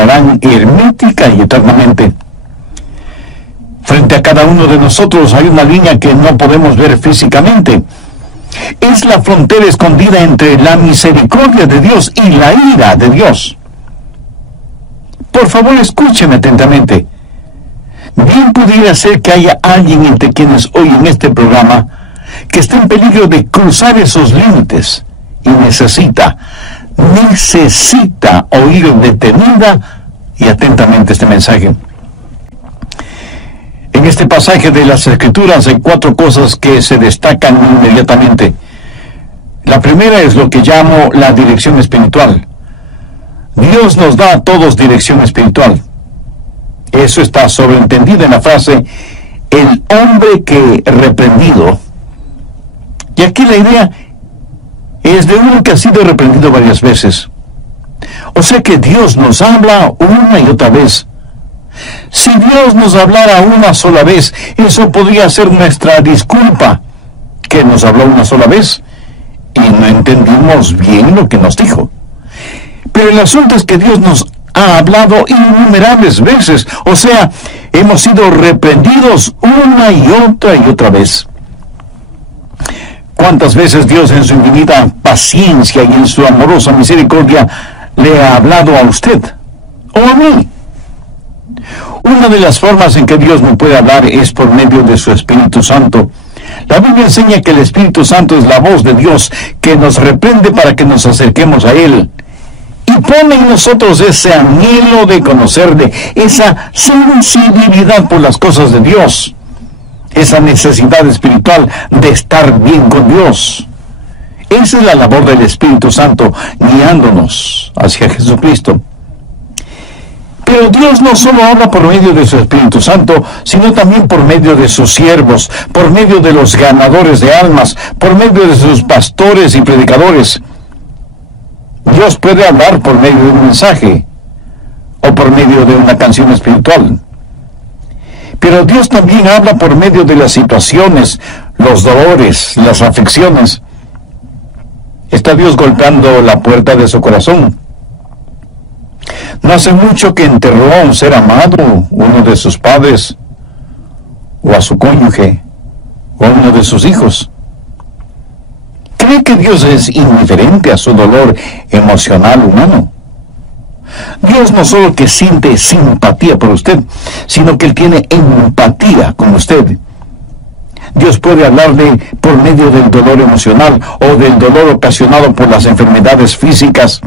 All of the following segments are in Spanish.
encerrarán hermética y eternamente. Frente a cada uno de nosotros hay una línea que no podemos ver físicamente. Es la frontera escondida entre la misericordia de Dios y la ira de Dios. Por favor, escúcheme atentamente. Bien pudiera ser que haya alguien entre quienes oyen este programa que esté en peligro de cruzar esos límites y necesita oír detenida y atentamente este mensaje. En este pasaje de las Escrituras hay 4 cosas que se destacan inmediatamente. La primera es lo que llamo la dirección espiritual. Dios nos da a todos dirección espiritual. Eso está sobreentendido en la frase, el hombre que reprendido. Y aquí la idea es de uno que ha sido reprendido varias veces. O sea que Dios nos habla una y otra vez. Si Dios nos hablara una sola vez, eso podría ser nuestra disculpa, que nos habló una sola vez y no entendimos bien lo que nos dijo. Pero el asunto es que Dios nos ha hablado innumerables veces, o sea, hemos sido reprendidos una y otra vez. ¿Cuántas veces Dios en su infinita paciencia y en su amorosa misericordia le ha hablado a usted o a mí? Una de las formas en que Dios nos puede hablar es por medio de su Espíritu Santo. La Biblia enseña que el Espíritu Santo es la voz de Dios que nos reprende para que nos acerquemos a Él. Y pone en nosotros ese anhelo de conocerle, esa sensibilidad por las cosas de Dios, esa necesidad espiritual de estar bien con Dios. Esa es la labor del Espíritu Santo, guiándonos hacia Jesucristo. Pero Dios no solo habla por medio de su Espíritu Santo, sino también por medio de sus siervos, por medio de los ganadores de almas, por medio de sus pastores y predicadores. Dios puede hablar por medio de un mensaje o por medio de una canción espiritual. Pero Dios también habla por medio de las situaciones, los dolores, las aflicciones. Está Dios golpeando la puerta de su corazón. No hace mucho que enterró a un ser amado, uno de sus padres, o a su cónyuge, o a uno de sus hijos. ¿Cree que Dios es indiferente a su dolor emocional humano? Dios no solo que siente simpatía por usted, sino que Él tiene empatía con usted. Dios puede hablarle por medio del dolor emocional o del dolor ocasionado por las enfermedades físicas.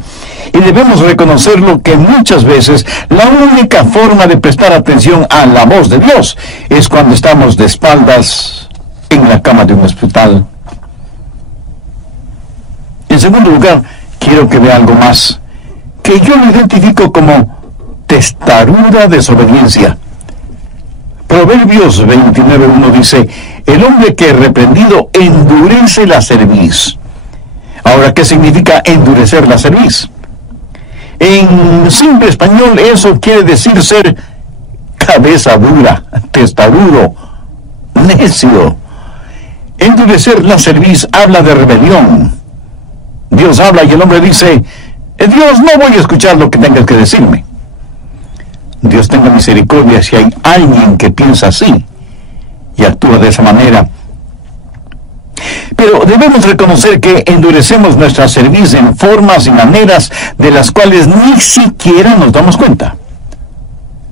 Y debemos reconocerlo que muchas veces la única forma de prestar atención a la voz de Dios es cuando estamos de espaldas en la cama de un hospital. En segundo lugar, quiero que vea algo más, que yo lo identifico como testaruda desobediencia. Proverbios 29:1 dice, el hombre que es reprendido endurece la cerviz. Ahora, ¿qué significa endurecer la cerviz? En simple español, eso quiere decir ser cabeza dura, testarudo, necio. Endurecer la cerviz habla de rebelión. Dios habla y el hombre dice, Dios, no voy a escuchar lo que tengas que decirme. Dios tenga misericordia si hay alguien que piensa así y actúa de esa manera. Pero debemos reconocer que endurecemos nuestra cerviz en formas y maneras de las cuales ni siquiera nos damos cuenta.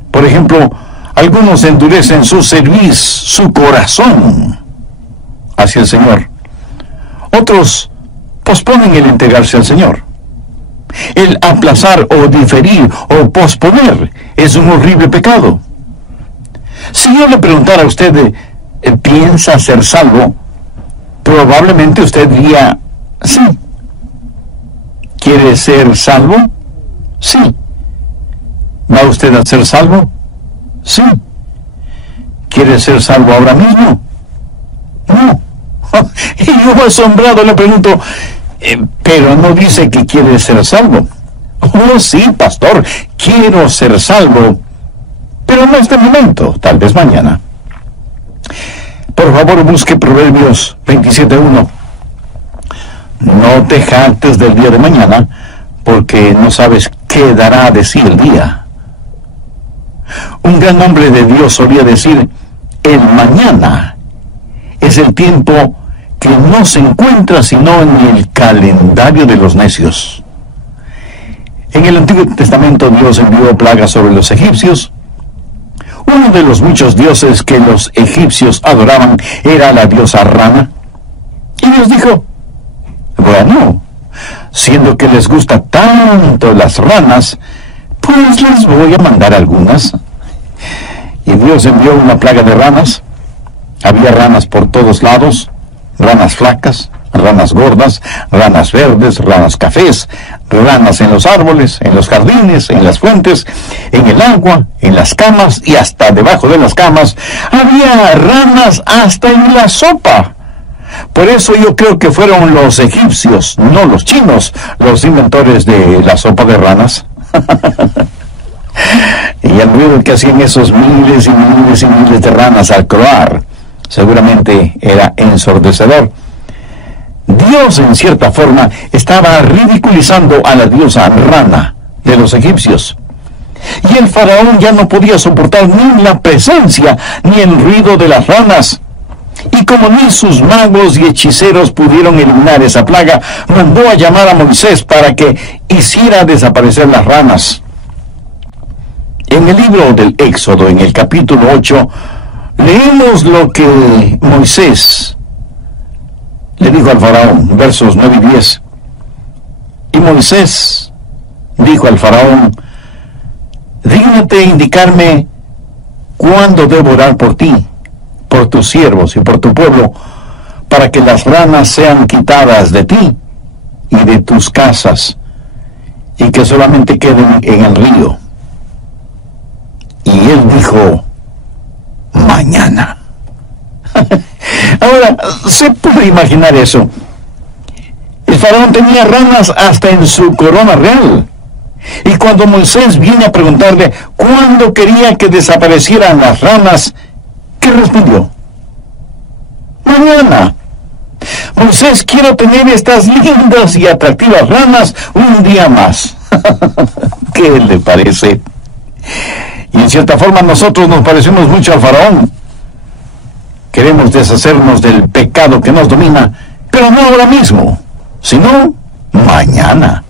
Por ejemplo, algunos endurecen su cerviz, su corazón hacia el Señor. Otros posponen el entregarse al Señor. El aplazar o diferir o posponer es un horrible pecado. Si yo le preguntara a usted, ¿piensa ser salvo? Probablemente usted diría, sí. ¿Quiere ser salvo? Sí. ¿Va usted a ser salvo? Sí. ¿Quiere ser salvo ahora mismo? No. Y yo asombrado le pregunto, pero no dice que quiere ser salvo. Oh, sí, pastor, quiero ser salvo, pero no este momento, tal vez mañana. Por favor, busque Proverbios 27:1. No te jactes del día de mañana, porque no sabes qué dará de sí el día. Un gran hombre de Dios solía decir: el mañana es el tiempo que no se encuentra sino en el calendario de los necios. En el Antiguo Testamento Dios envió plagas sobre los egipcios. Uno de los muchos dioses que los egipcios adoraban era la diosa Rana. Y Dios dijo: bueno, siendo que les gusta tanto las ranas, pues les voy a mandar algunas. Y Dios envió una plaga de ranas. Había ranas por todos lados, ranas flacas, ranas gordas, ranas verdes, ranas cafés, ranas en los árboles, en los jardines, en las fuentes, en el agua, en las camas y hasta debajo de las camas. Había ranas hasta en la sopa. Por eso yo creo que fueron los egipcios, no los chinos, los inventores de la sopa de ranas. Y el ruido que hacían esos miles y miles y miles de ranas al croar, seguramente era ensordecedor. Dios, en cierta forma, estaba ridiculizando a la diosa Rana de los egipcios. Y el faraón ya no podía soportar ni la presencia ni el ruido de las ranas. Y como ni sus magos y hechiceros pudieron eliminar esa plaga, mandó a llamar a Moisés para que hiciera desaparecer las ranas. En el libro del Éxodo, en el capítulo 8, leemos lo que Moisés le dijo al faraón, versos 9 y 10. Y Moisés dijo al faraón: dígnate indicarme cuándo debo orar por ti, por tus siervos y por tu pueblo, para que las ranas sean quitadas de ti y de tus casas, y que solamente queden en el río. Y él dijo: mañana. Ahora, se puede imaginar eso. El faraón tenía ranas hasta en su corona real. Y cuando Moisés viene a preguntarle cuándo quería que desaparecieran las ranas, ¿qué respondió? Mañana. Moisés, quiero tener estas lindas y atractivas ranas un día más. ¿Qué le parece? Y en cierta forma nosotros nos parecemos mucho al faraón. Queremos deshacernos del pecado que nos domina, pero no ahora mismo, sino mañana.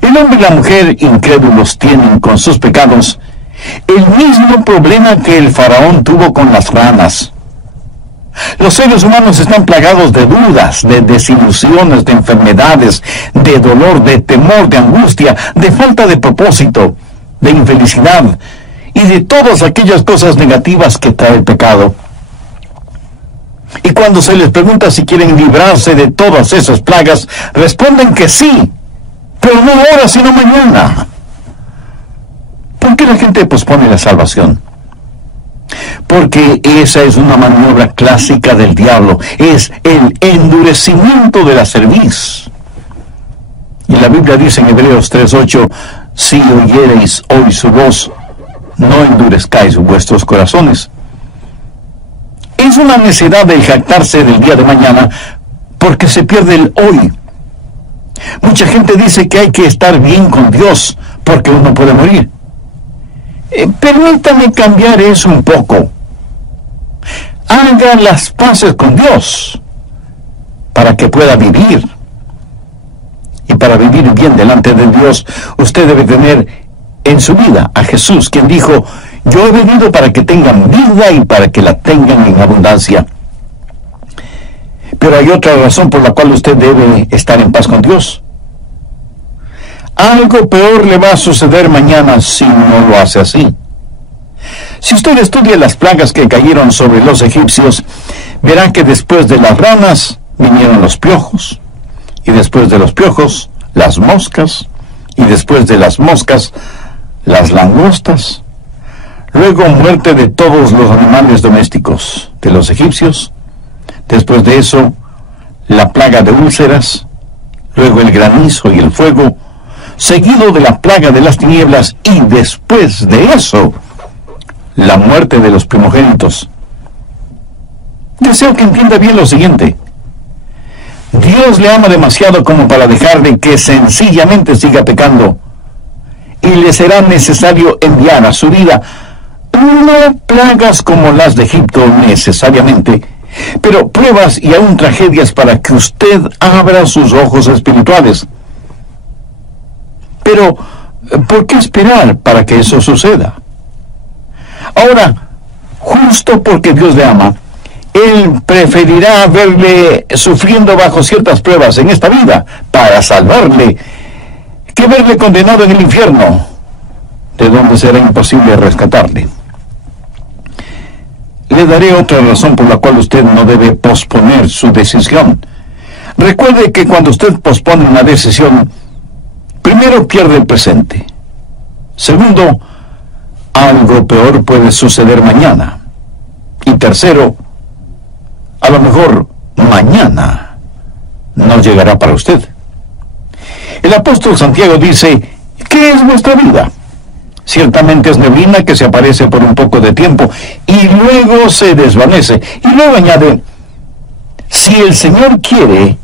El hombre y la mujer incrédulos tienen con sus pecados el mismo problema que el faraón tuvo con las ranas. Los seres humanos están plagados de dudas, de desilusiones, de enfermedades, de dolor, de temor, de angustia, de falta de propósito, de infelicidad y de todas aquellas cosas negativas que trae el pecado. Y cuando se les pregunta si quieren librarse de todas esas plagas, responden que sí, pero no ahora, sino mañana. ¿Por qué la gente pospone la salvación? Porque esa es una maniobra clásica del diablo, es el endurecimiento de la cerviz. Y la Biblia dice en Hebreos 3:8, si oyereis hoy su voz, no endurezcáis vuestros corazones. Es una necedad el jactarse del día de mañana, porque se pierde el hoy. Mucha gente dice que hay que estar bien con Dios, porque uno puede morir. Permítame cambiar eso un poco. Haga las paces con Dios, para que pueda vivir. Y para vivir bien delante de Dios, usted debe tener en su vida a Jesús, quien dijo: yo he venido para que tengan vida y para que la tengan en abundancia. Pero hay otra razón por la cual usted debe estar en paz con Dios. Algo peor le va a suceder mañana si no lo hace así. Si usted estudia las plagas que cayeron sobre los egipcios, verá que después de las ranas vinieron los piojos, y después de los piojos, las moscas, y después de las moscas, las langostas. Luego muerte de todos los animales domésticos de los egipcios. Después de eso, la plaga de úlceras, luego el granizo y el fuego, seguido de la plaga de las tinieblas, y después de eso, la muerte de los primogénitos. Deseo que entienda bien lo siguiente. Dios le ama demasiado como para dejar de que sencillamente siga pecando. y le será necesario enviar a su vida no plagas como las de Egipto necesariamente, pero pruebas y aún tragedias para que usted abra sus ojos espirituales. Pero, ¿por qué esperar para que eso suceda? Ahora, justo porque Dios le ama, Él preferirá verle sufriendo bajo ciertas pruebas en esta vida para salvarle, que verle condenado en el infierno, de donde será imposible rescatarle. Le daré otra razón por la cual usted no debe posponer su decisión. Recuerde que cuando usted pospone una decisión, primero pierde el presente. Segundo, algo peor puede suceder mañana. Y tercero, a lo mejor mañana no llegará para usted. El apóstol Santiago dice, ¿qué es nuestra vida? Ciertamente es neblina que se aparece por un poco de tiempo y luego se desvanece. Y luego añade, si el Señor quiere,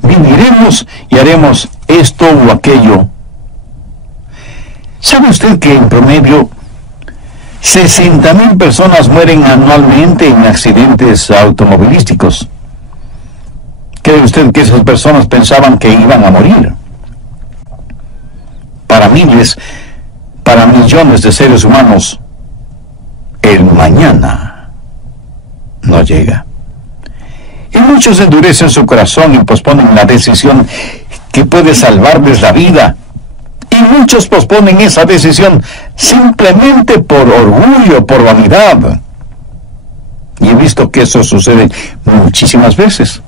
viviremos y haremos esto o aquello. ¿Sabe usted que en promedio 60,000 personas mueren anualmente en accidentes automovilísticos? ¿Cree usted que esas personas pensaban que iban a morir? Para miles, para millones de seres humanos, el mañana no llega. Y muchos endurecen su corazón y posponen la decisión que puede salvarles la vida. Y muchos posponen esa decisión simplemente por orgullo, por vanidad. Y he visto que eso sucede muchísimas veces.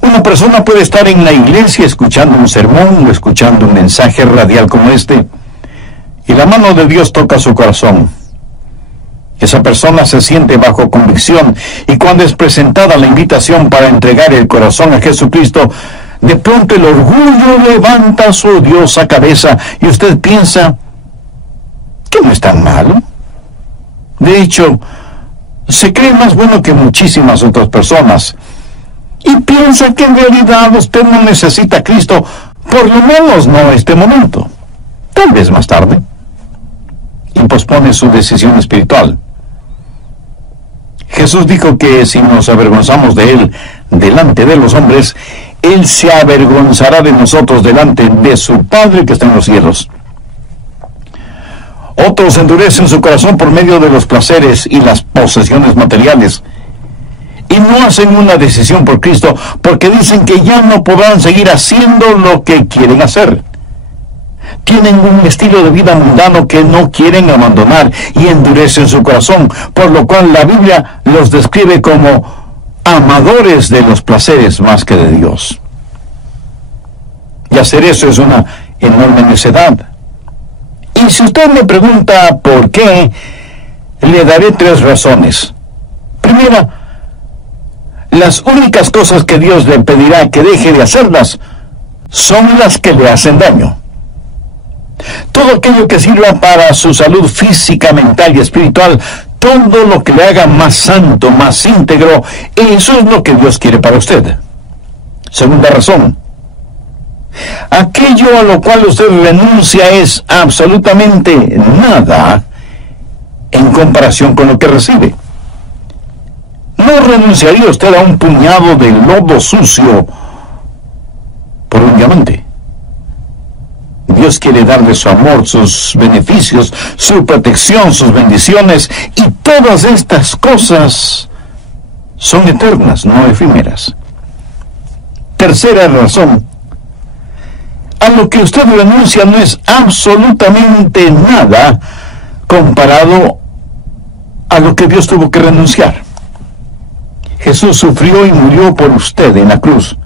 Una persona puede estar en la iglesia escuchando un sermón o escuchando un mensaje radial como este, y la mano de Dios toca su corazón. Esa persona se siente bajo convicción, y cuando es presentada la invitación para entregar el corazón a Jesucristo, de pronto el orgullo levanta su odiosa cabeza, y usted piensa que no es tan malo. De hecho, se cree más bueno que muchísimas otras personas, y piensa que en realidad usted no necesita a Cristo, por lo menos no en este momento, tal vez más tarde, y pospone su decisión espiritual. Jesús dijo que si nos avergonzamos de Él delante de los hombres, Él se avergonzará de nosotros delante de su Padre que está en los cielos. Otros endurecen su corazón por medio de los placeres y las posesiones materiales, y no hacen una decisión por Cristo porque dicen que ya no podrán seguir haciendo lo que quieren hacer. Tienen un estilo de vida mundano que no quieren abandonar y endurecen su corazón, por lo cual la Biblia los describe como amadores de los placeres más que de Dios. Y hacer eso es una enorme necedad. Y si usted me pregunta por qué, le daré 3 razones. Primera, las únicas cosas que Dios le pedirá que deje de hacerlas son las que le hacen daño. Todo aquello que sirva para su salud física, mental y espiritual, todo lo que le haga más santo, más íntegro, eso es lo que Dios quiere para usted. Segunda razón, aquello a lo cual usted renuncia es absolutamente nada en comparación con lo que recibe. No renunciaría usted a un puñado de lodo sucio por un diamante. Dios quiere darle su amor, sus beneficios, su protección, sus bendiciones, y todas estas cosas son eternas, no efímeras. Tercera razón, a lo que usted renuncia no es absolutamente nada comparado a lo que Dios tuvo que renunciar. Jesús sufrió y murió por usted en la cruz.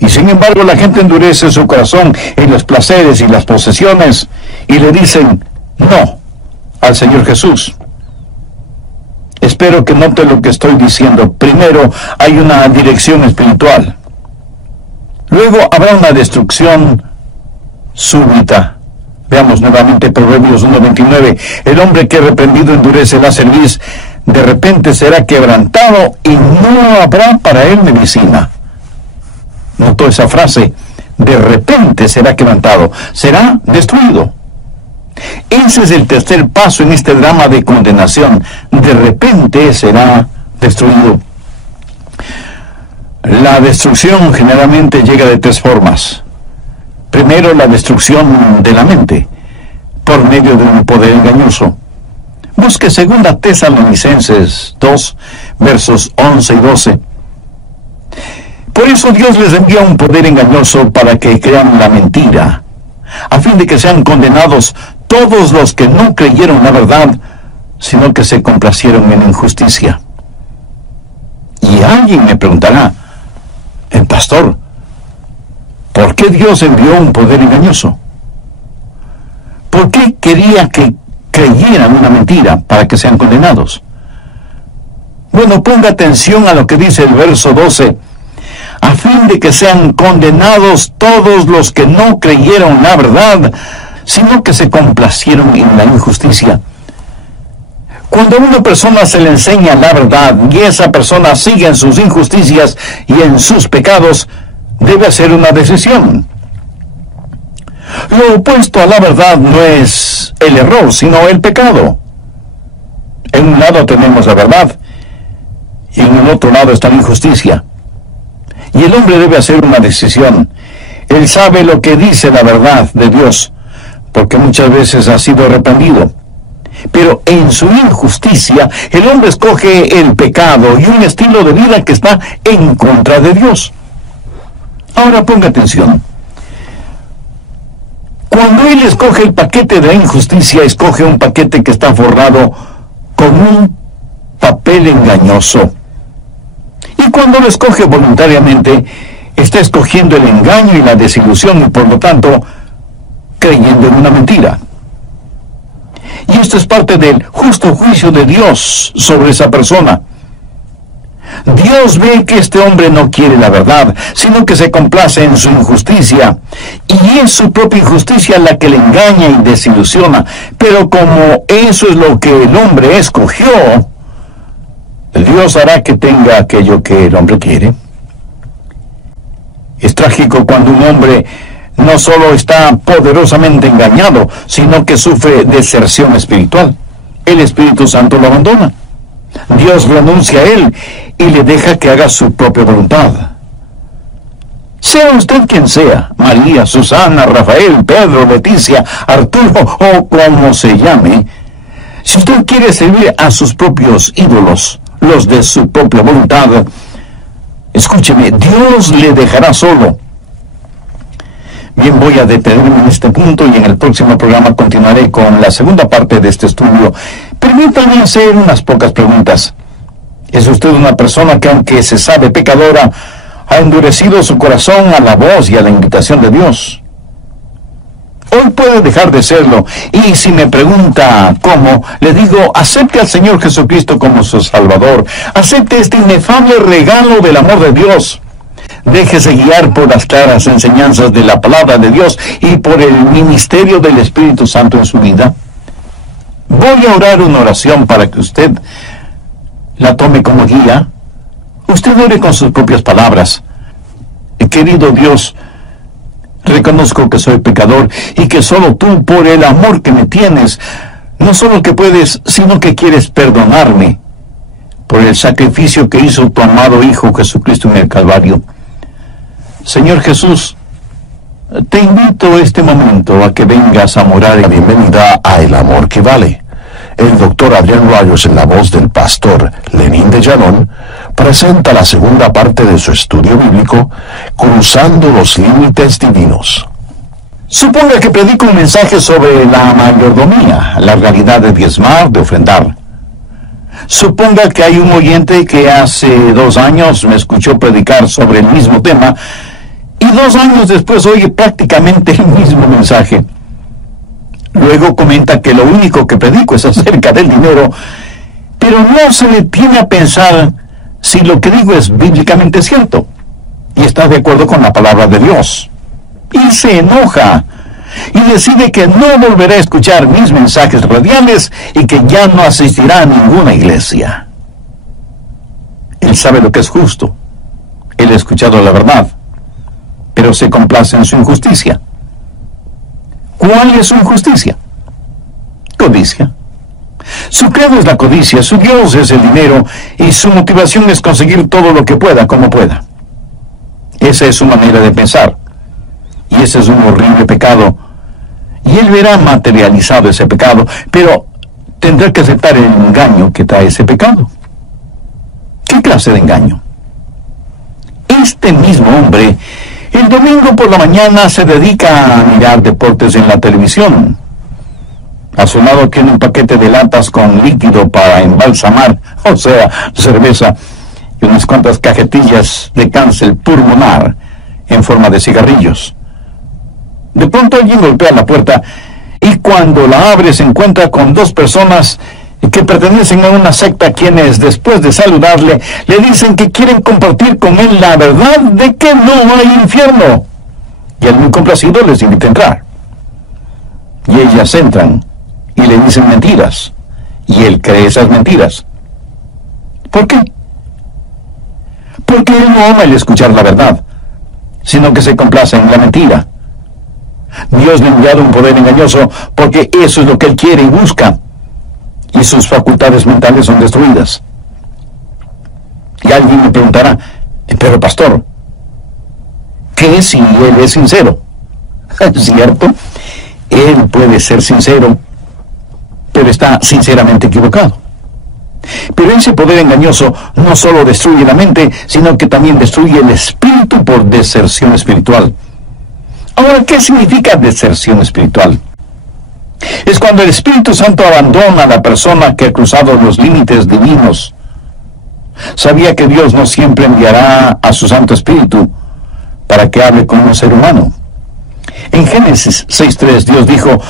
Y sin embargo la gente endurece su corazón en los placeres y las posesiones y le dicen no al Señor Jesús. Espero que note lo que estoy diciendo. Primero, hay una dirección espiritual. Luego habrá una destrucción súbita. Veamos nuevamente Proverbios 1:29. El hombre que reprendido endurece la cerviz, de repente será quebrantado y no habrá para él medicina. Notó esa frase, de repente será quebrantado, será destruido. Ese es el tercer paso en este drama de condenación. De repente será destruido. La destrucción generalmente llega de tres formas. Primero, la destrucción de la mente, por medio de un poder engañoso. Busque 2 Tesalonicenses 2, versos 11 y 12. Por eso Dios les envía un poder engañoso para que crean la mentira, a fin de que sean condenados todos los que no creyeron la verdad, sino que se complacieron en injusticia. Y alguien me preguntará, el pastor, ¿por qué Dios envió un poder engañoso? ¿Por qué quería que creyeran una mentira para que sean condenados? Bueno, ponga atención a lo que dice el verso 12. A fin de que sean condenados todos los que no creyeron la verdad, sino que se complacieron en la injusticia. Cuando a una persona se le enseña la verdad y esa persona sigue en sus injusticias y en sus pecados, debe hacer una decisión. Lo opuesto a la verdad no es el error, sino el pecado. En un lado tenemos la verdad y en el otro lado está la injusticia. Y el hombre debe hacer una decisión. Él sabe lo que dice la verdad de Dios, porque muchas veces ha sido reprendido. Pero en su injusticia, el hombre escoge el pecado y un estilo de vida que está en contra de Dios. Ahora ponga atención. Cuando él escoge el paquete de la injusticia, escoge un paquete que está forrado con un papel engañoso. Y cuando lo escoge voluntariamente, está escogiendo el engaño y la desilusión y por lo tanto creyendo en una mentira. Y esto es parte del justo juicio de Dios sobre esa persona. Dios ve que este hombre no quiere la verdad, sino que se complace en su injusticia. Y es su propia injusticia la que le engaña y desilusiona. Pero como eso es lo que el hombre escogió, Dios hará que tenga aquello que el hombre quiere. Es trágico cuando un hombre no solo está poderosamente engañado, sino que sufre deserción espiritual. El Espíritu Santo lo abandona. Dios renuncia a él y le deja que haga su propia voluntad. Sea usted quien sea, María, Susana, Rafael, Pedro, Leticia, Arturo o como se llame, si usted quiere servir a sus propios ídolos, los de su propia voluntad, escúcheme, Dios le dejará solo. Bien, voy a detenerme en este punto y en el próximo programa continuaré con la segunda parte de este estudio. Permítanme hacer unas pocas preguntas. ¿Es usted una persona que, aunque se sabe pecadora, ha endurecido su corazón a la voz y a la invitación de Dios? Hoy puede dejar de serlo, y si me pregunta cómo, le digo, acepte al Señor Jesucristo como su Salvador. Acepte este inefable regalo del amor de Dios. Déjese guiar por las claras enseñanzas de la palabra de Dios y por el ministerio del Espíritu Santo en su vida. Voy a orar una oración para que usted la tome como guía. Usted ore con sus propias palabras. Querido Dios, reconozco que soy pecador y que solo tú, por el amor que me tienes, no solo que puedes, sino que quieres perdonarme por el sacrificio que hizo tu amado Hijo Jesucristo en el Calvario. Señor Jesús, te invito a este momento a que vengas a morar en bienvenida a El Amor que Vale. El doctor Adrián Rayos, en la voz del pastor Lenín de Llanón, presenta la segunda parte de su estudio bíblico, Cruzando los Límites Divinos. Suponga que predico un mensaje sobre la mayordomía, la realidad de diezmar, de ofrendar. Suponga que hay un oyente que hace 2 años me escuchó predicar sobre el mismo tema y 2 años después oye prácticamente el mismo mensaje. Luego comenta que lo único que predico es acerca del dinero, pero no se le tiene a pensar si lo que digo es bíblicamente cierto y está de acuerdo con la palabra de Dios. Y se enoja y decide que no volverá a escuchar mis mensajes radiales y que ya no asistirá a ninguna iglesia. Él sabe lo que es justo. Él ha escuchado la verdad. pero se complace en su injusticia. ¿Cuál es su injusticia? Codicia. Su credo es la codicia, su Dios es el dinero, y su motivación es conseguir todo lo que pueda, como pueda. Esa es su manera de pensar, y ese es un horrible pecado, y él verá materializado ese pecado, pero tendrá que aceptar el engaño que trae ese pecado. ¿Qué clase de engaño? Este mismo hombre, el domingo por la mañana se dedica a mirar deportes en la televisión. A su lado tiene un paquete de latas con líquido para embalsamar, o sea, cerveza, y unas cuantas cajetillas de cáncer pulmonar en forma de cigarrillos. De pronto alguien golpea la puerta y cuando la abre se encuentra con dos personas que pertenecen a una secta, quienes después de saludarle le dicen que quieren compartir con él la verdad de que no hay infierno, y él, muy complacido, les invita a entrar. Y ellas entran y le dicen mentiras, y él cree esas mentiras. ¿Por qué? Porque él no ama el escuchar la verdad, sino que se complace en la mentira. Dios le ha enviado un poder engañoso porque eso es lo que él quiere y busca, y sus facultades mentales son destruidas. Y alguien me preguntará, pero pastor, ¿qué si él es sincero? ¿Cierto? Él puede ser sincero, pero está sinceramente equivocado. Pero ese poder engañoso no solo destruye la mente, sino que también destruye el espíritu por deserción espiritual. Ahora, ¿qué significa deserción espiritual? Es cuando el Espíritu Santo abandona a la persona que ha cruzado los límites divinos. Sabía que Dios no siempre enviará a su Santo Espíritu para que hable con un ser humano. En Génesis 6:3 Dios dijo,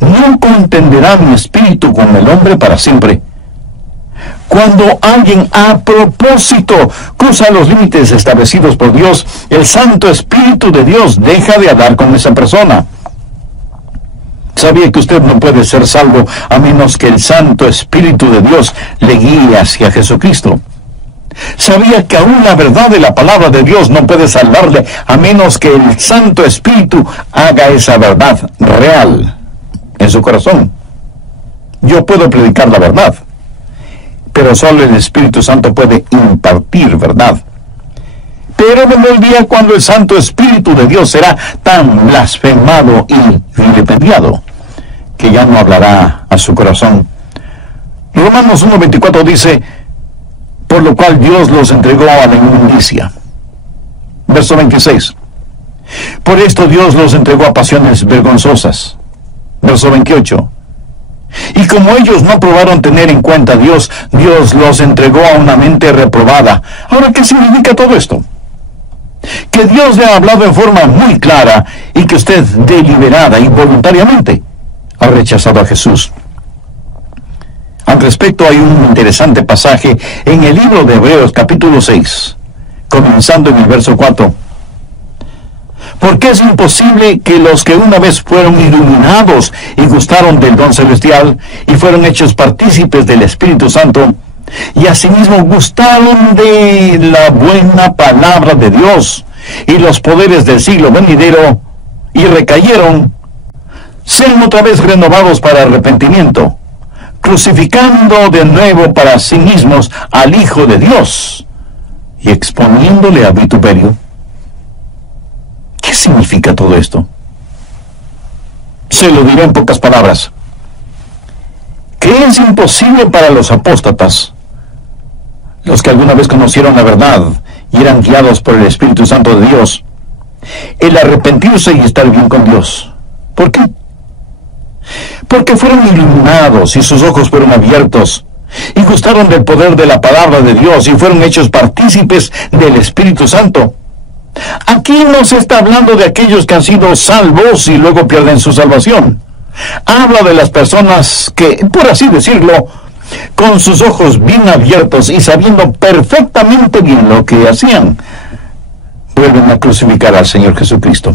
no contenderá mi espíritu con el hombre para siempre. Cuando alguien a propósito cruza los límites establecidos por Dios, el Santo Espíritu de Dios deja de hablar con esa persona. ¿Sabía que usted no puede ser salvo a menos que el Santo Espíritu de Dios le guíe hacia Jesucristo? ¿Sabía que aún la verdad de la palabra de Dios no puede salvarle a menos que el Santo Espíritu haga esa verdad real en su corazón? Yo puedo predicar la verdad, pero solo el Espíritu Santo puede impartir verdad. Pero vendrá el día cuando el Santo Espíritu de Dios será tan blasfemado y vilipendiado que ya no hablará a su corazón. Romanos 1:24 dice, por lo cual Dios los entregó a la inmundicia. Verso 26. Por esto Dios los entregó a pasiones vergonzosas. Verso 28. Y como ellos no probaron tener en cuenta a Dios, Dios los entregó a una mente reprobada. Ahora, ¿qué significa todo esto? Que Dios le ha hablado en forma muy clara y que usted deliberada y voluntariamente ha rechazado a Jesús. Al respecto hay un interesante pasaje en el libro de Hebreos capítulo 6, comenzando en el verso 4. Porque es imposible que los que una vez fueron iluminados y gustaron del don celestial y fueron hechos partícipes del Espíritu Santo, y asimismo gustaron de la buena palabra de Dios y los poderes del siglo venidero, y recayeron, sean otra vez renovados para arrepentimiento, crucificando de nuevo para sí mismos al Hijo de Dios y exponiéndole a vituperio. ¿Qué significa todo esto? Se lo diré en pocas palabras. Que es imposible para los apóstatas, los que alguna vez conocieron la verdad y eran guiados por el Espíritu Santo de Dios, el arrepentirse y estar bien con Dios. ¿Por qué? Porque fueron iluminados y sus ojos fueron abiertos y gustaron del poder de la palabra de Dios y fueron hechos partícipes del Espíritu Santo. Aquí no se está hablando de aquellos que han sido salvos y luego pierden su salvación. Habla de las personas que, por así decirlo, con sus ojos bien abiertos y sabiendo perfectamente bien lo que hacían, vuelven a crucificar al Señor Jesucristo.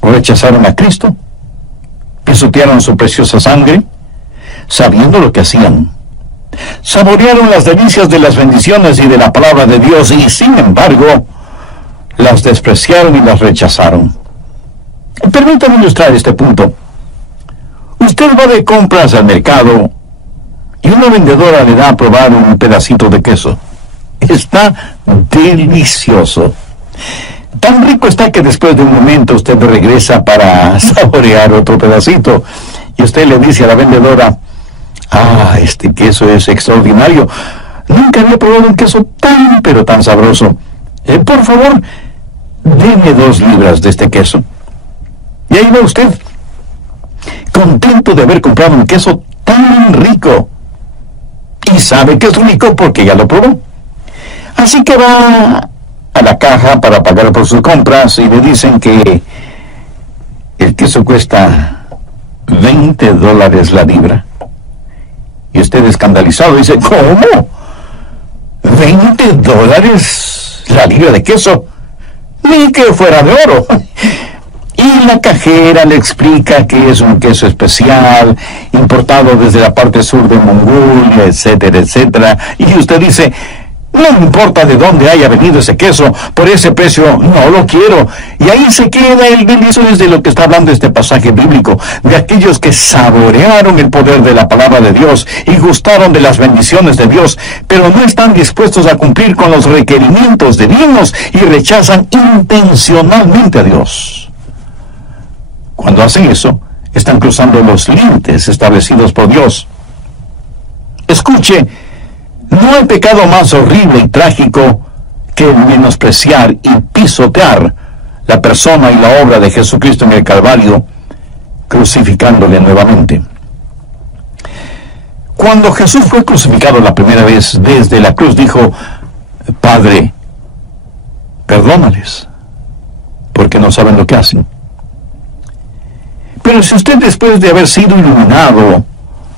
Rechazaron a Cristo, pisotearon su preciosa sangre, sabiendo lo que hacían. Saborearon las delicias de las bendiciones y de la palabra de Dios y, sin embargo, las despreciaron y las rechazaron. Permítame ilustrar este punto. Usted va de compras al mercado y una vendedora le da a probar un pedacito de queso. Está delicioso. Tan rico está que después de un momento usted regresa para saborear otro pedacito. Y usted le dice a la vendedora: ah, este queso es extraordinario. Nunca había probado un queso tan, pero tan sabroso. Por favor, deme 2 libras de este queso. Y ahí va usted, contento de haber comprado un queso tan rico. Y sabe que es rico porque ya lo probó. Así que va a la caja para pagar por sus compras y le dicen que el queso cuesta $20 la libra. Y usted, escandalizado, dice: ¿cómo? ¿$20 la libra de queso? Ni que fuera de oro. Y la cajera le explica que es un queso especial, importado desde la parte sur de Mongolia, etcétera, etcétera. Y usted dice: no importa de dónde haya venido ese queso, por ese precio no lo quiero. Y ahí se queda el delicioso. Es de lo que está hablando este pasaje bíblico, de aquellos que saborearon el poder de la palabra de Dios y gustaron de las bendiciones de Dios, pero no están dispuestos a cumplir con los requerimientos divinos y rechazan intencionalmente a Dios. Cuando hacen eso, están cruzando los límites establecidos por Dios. Escuche, no hay pecado más horrible y trágico que el menospreciar y pisotear la persona y la obra de Jesucristo en el Calvario, crucificándole nuevamente. Cuando Jesús fue crucificado la primera vez, desde la cruz dijo: Padre, perdónales, porque no saben lo que hacen. Pero si usted, después de haber sido iluminado,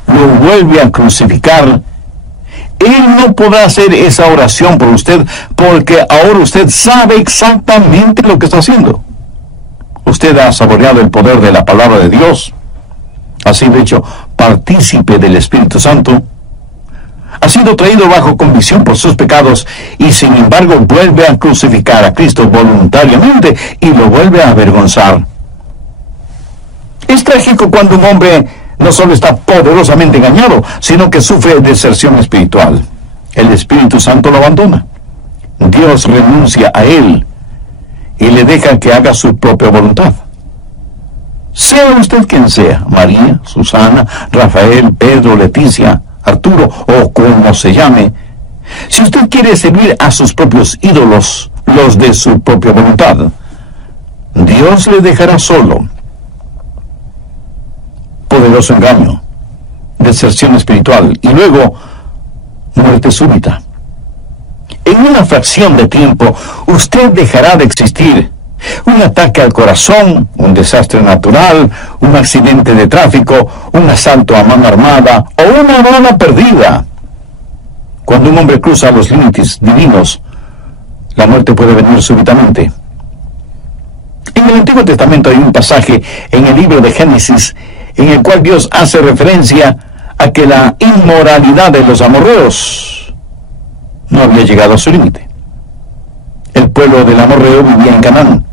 lo vuelve a crucificar, Él no podrá hacer esa oración por usted, porque ahora usted sabe exactamente lo que está haciendo. Usted ha saboreado el poder de la palabra de Dios, ha sido hecho partícipe del Espíritu Santo, ha sido traído bajo convicción por sus pecados, y sin embargo vuelve a crucificar a Cristo voluntariamente y lo vuelve a avergonzar. Es trágico cuando un hombre no solo está poderosamente engañado, sino que sufre deserción espiritual. El Espíritu Santo lo abandona. Dios renuncia a él y le deja que haga su propia voluntad. Sea usted quien sea, María, Susana, Rafael, Pedro, Leticia, Arturo o como se llame, si usted quiere servir a sus propios ídolos, los de su propia voluntad, Dios le dejará solo. Poderoso engaño, deserción espiritual y luego muerte súbita. En una fracción de tiempo usted dejará de existir. Un ataque al corazón, un desastre natural, un accidente de tráfico, un asalto a mano armada o una bala perdida. Cuando un hombre cruza los límites divinos, la muerte puede venir súbitamente. En el Antiguo Testamento hay un pasaje en el libro de Génesis en el cual Dios hace referencia a que la inmoralidad de los amorreos no había llegado a su límite. El pueblo del amorreo vivía en Canaán,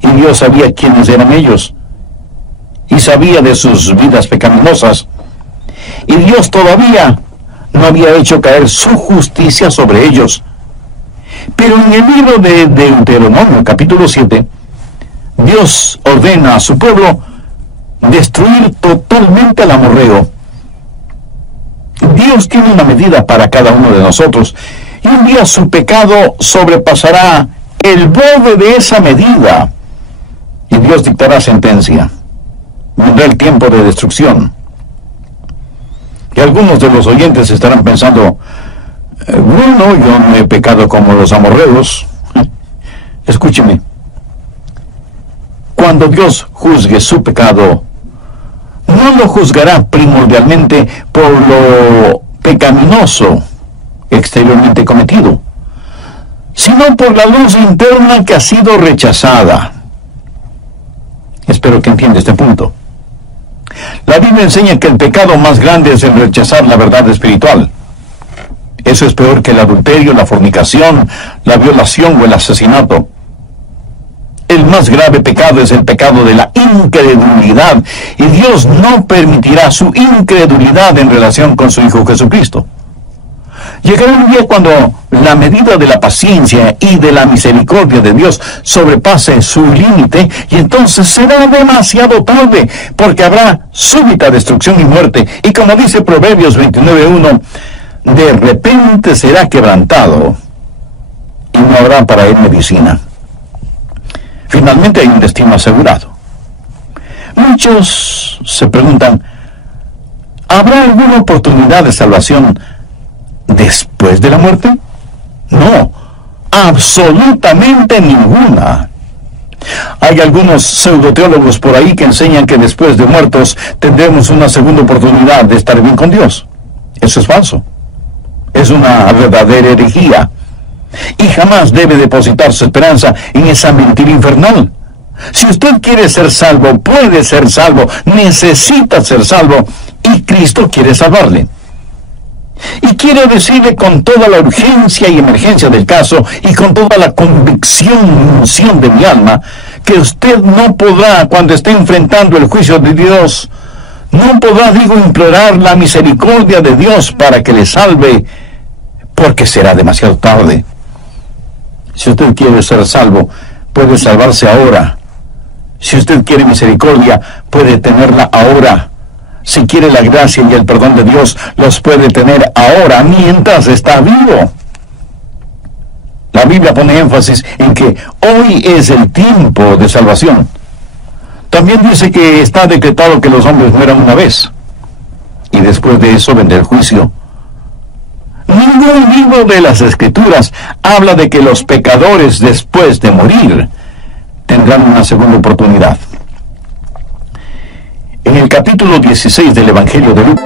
y Dios sabía quiénes eran ellos, y sabía de sus vidas pecaminosas, y Dios todavía no había hecho caer su justicia sobre ellos. Pero en el libro de Deuteronomio, capítulo 7, Dios ordena a su pueblo destruir totalmente al amorreo. Dios tiene una medida para cada uno de nosotros, y un día su pecado sobrepasará el borde de esa medida, y Dios dictará sentencia. Vendrá el tiempo de destrucción. Y algunos de los oyentes estarán pensando: bueno, yo no he pecado como los amorreos. Escúcheme. Cuando Dios juzgue su pecado, no lo juzgará primordialmente por lo pecaminoso exteriormente cometido, sino por la luz interna que ha sido rechazada. Espero que entienda este punto. La Biblia enseña que el pecado más grande es el rechazar la verdad espiritual. Eso es peor que el adulterio, la fornicación, la violación o el asesinato. El más grave pecado es el pecado de la incredulidad, y Dios no permitirá su incredulidad en relación con su Hijo Jesucristo. Llegará un día cuando la medida de la paciencia y de la misericordia de Dios sobrepase su límite, y entonces será demasiado tarde, porque habrá súbita destrucción y muerte, y como dice Proverbios 29:1, de repente será quebrantado, y no habrá para él medicina. Finalmente hay un destino asegurado. Muchos se preguntan, ¿habrá alguna oportunidad de salvación después de la muerte? No, absolutamente ninguna. Hay algunos pseudoteólogos por ahí que enseñan que después de muertos tendremos una segunda oportunidad de estar bien con Dios. Eso es falso. Es una verdadera herejía. Y jamás debe depositar su esperanza en esa mentira infernal. Si usted quiere ser salvo, puede ser salvo, necesita ser salvo, y Cristo quiere salvarle. Y quiero decirle con toda la urgencia y emergencia del caso, y con toda la convicción y unción de mi alma, que usted no podrá, cuando esté enfrentando el juicio de Dios, no podrá, implorar la misericordia de Dios para que le salve, porque será demasiado tarde. Si usted quiere ser salvo, puede salvarse ahora. Si usted quiere misericordia, puede tenerla ahora. Si quiere la gracia y el perdón de Dios, los puede tener ahora, mientras está vivo. La Biblia pone énfasis en que hoy es el tiempo de salvación. También dice que está decretado que los hombres mueran una vez, y después de eso vendrá el juicio. Ningún libro de las Escrituras habla de que los pecadores, después de morir, tendrán una segunda oportunidad. En el capítulo 16 del Evangelio de Lucas,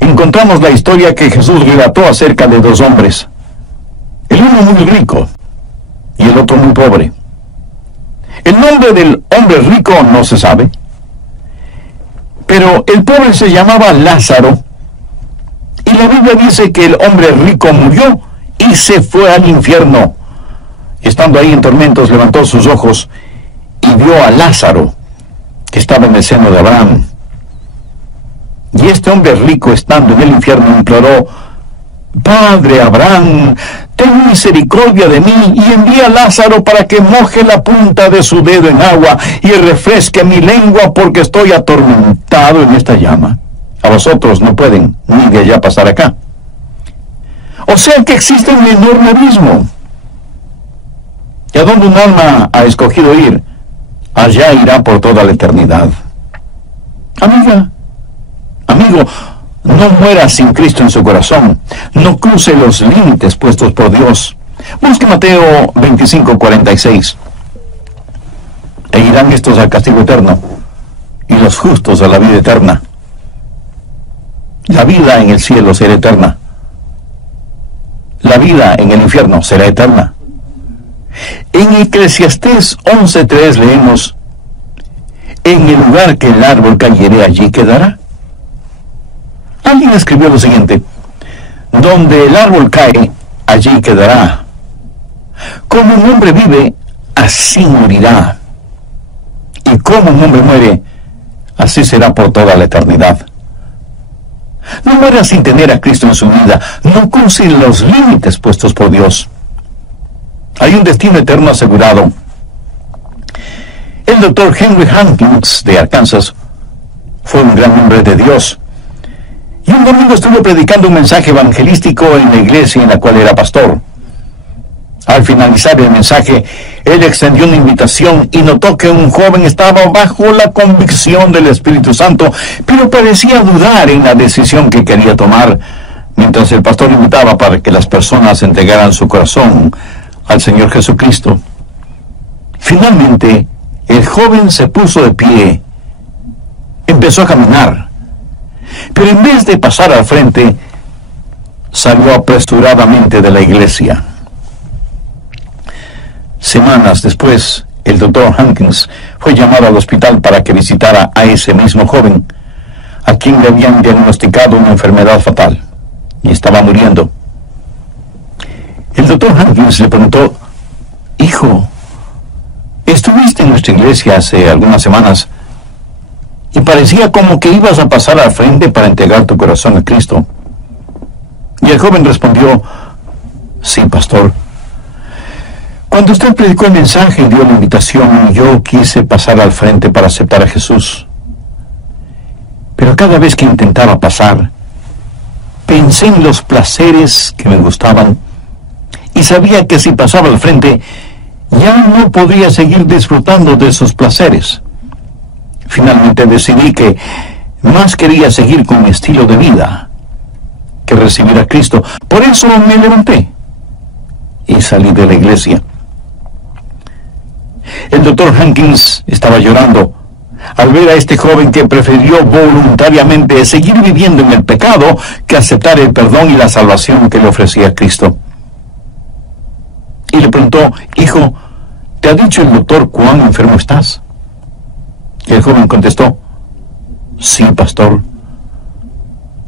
encontramos la historia que Jesús relató acerca de dos hombres. El uno muy rico y el otro muy pobre. El nombre del hombre rico no se sabe, pero el pobre se llamaba Lázaro, y la Biblia dice que el hombre rico murió y se fue al infierno. Estando ahí en tormentos, levantó sus ojos y vio a Lázaro, que estaba en el seno de Abraham. Y este hombre rico, estando en el infierno, imploró: Padre Abraham, ten misericordia de mí y envía a Lázaro para que moje la punta de su dedo en agua y refresque mi lengua, porque estoy atormentado en esta llama. A vosotros no pueden ni de allá pasar acá. O sea que existe un enorme abismo. ¿Y a dónde un alma ha escogido ir? Allá irá por toda la eternidad. Amiga, amigo, no muera sin Cristo en su corazón. No cruce los límites puestos por Dios. Busque Mateo 25:46. E irán estos al castigo eterno, y los justos a la vida eterna. La vida en el cielo será eterna. La vida en el infierno será eterna. En Eclesiastés 11:3 leemos: En el lugar que el árbol cayere, allí quedará. Alguien escribió lo siguiente: donde el árbol cae, allí quedará. Como un hombre vive, así morirá. Y como un hombre muere, así será por toda la eternidad. No muera sin tener a Cristo en su vida. No cruce los límites puestos por Dios. Hay un destino eterno asegurado. El doctor Henry Hankins de Arkansas fue un gran hombre de Dios. Y un domingo estuvo predicando un mensaje evangelístico en la iglesia en la cual era pastor. Al finalizar el mensaje, él extendió una invitación y notó que un joven estaba bajo la convicción del Espíritu Santo, pero parecía dudar en la decisión que quería tomar, mientras el pastor invitaba para que las personas entregaran su corazón al Señor Jesucristo. Finalmente, el joven se puso de pie, empezó a caminar, pero en vez de pasar al frente, salió apresuradamente de la iglesia. Semanas después, el doctor Hankins fue llamado al hospital para que visitara a ese mismo joven, a quien le habían diagnosticado una enfermedad fatal, y estaba muriendo. El doctor Hankins le preguntó: «Hijo, estuviste en nuestra iglesia hace algunas semanas y parecía como que ibas a pasar al frente para entregar tu corazón a Cristo». Y el joven respondió: «Sí, pastor. Cuando usted predicó el mensaje y dio la invitación, yo quise pasar al frente para aceptar a Jesús. Pero cada vez que intentaba pasar, pensé en los placeres que me gustaban y sabía que si pasaba al frente, ya no podría seguir disfrutando de esos placeres. Finalmente decidí que más quería seguir con mi estilo de vida que recibir a Cristo. Por eso me levanté y salí de la iglesia». El doctor Hankins estaba llorando al ver a este joven que prefirió voluntariamente seguir viviendo en el pecado que aceptar el perdón y la salvación que le ofrecía Cristo. Y le preguntó: «Hijo, ¿te ha dicho el doctor cuán enfermo estás?». Y el joven contestó: «Sí, pastor.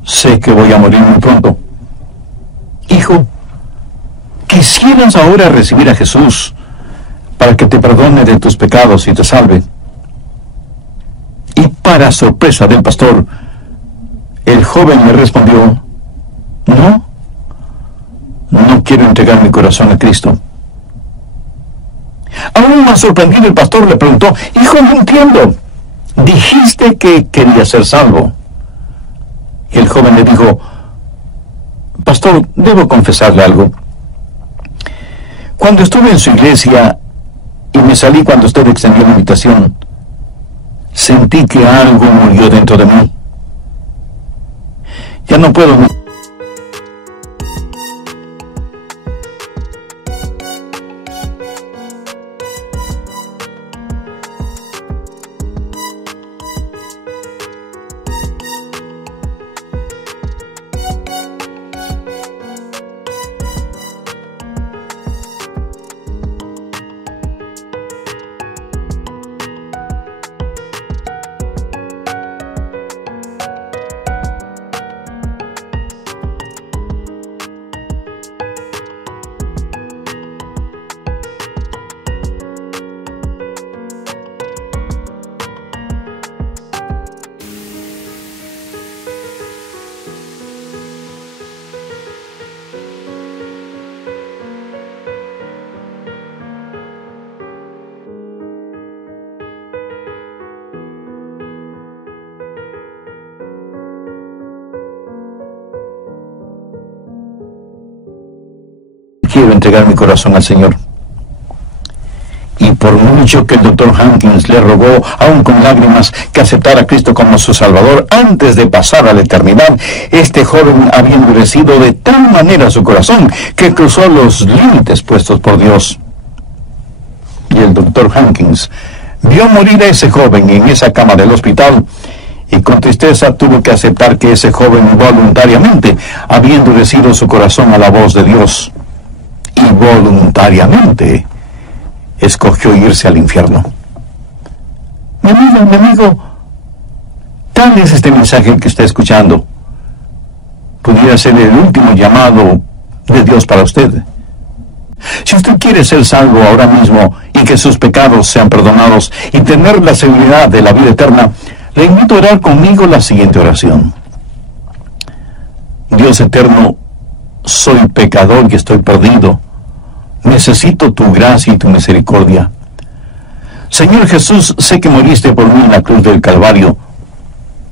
Sé que voy a morir muy pronto». «Hijo, ¿quisieras ahora recibir a Jesús para que te perdone de tus pecados y te salve?». Y para sorpresa del pastor, el joven le respondió: No quiero entregar mi corazón a Cristo». Aún más sorprendido, el pastor le preguntó: «Hijo, no entiendo. Dijiste que querías ser salvo». Y el joven le dijo: «Pastor, debo confesarle algo. Cuando estuve en su iglesia y me salí cuando usted extendió la invitación, sentí que algo murió dentro de mí. Ya no puedo». Quiero entregar mi corazón al Señor. Y por mucho que el doctor Hankins le rogó, aún con lágrimas, que aceptara a Cristo como su Salvador antes de pasar a la eternidad, este joven había endurecido de tal manera su corazón que cruzó los límites puestos por Dios. Y el doctor Hankins vio morir a ese joven en esa cama del hospital, y con tristeza tuvo que aceptar que ese joven voluntariamente había endurecido su corazón a la voz de Dios, y voluntariamente escogió irse al infierno. Mi amigo, tal es este mensaje que está escuchando. Pudiera ser el último llamado de Dios para usted. Si usted quiere ser salvo ahora mismo y que sus pecados sean perdonados y tener la seguridad de la vida eterna, le invito a orar conmigo la siguiente oración. Dios eterno, soy pecador y estoy perdido. Necesito tu gracia y tu misericordia. Señor Jesús, sé que moriste por mí en la cruz del Calvario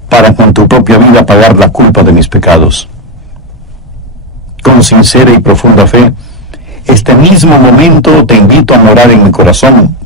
para con tu propia vida pagar la culpa de mis pecados. Con sincera y profunda fe, este mismo momento te invito a morar en mi corazón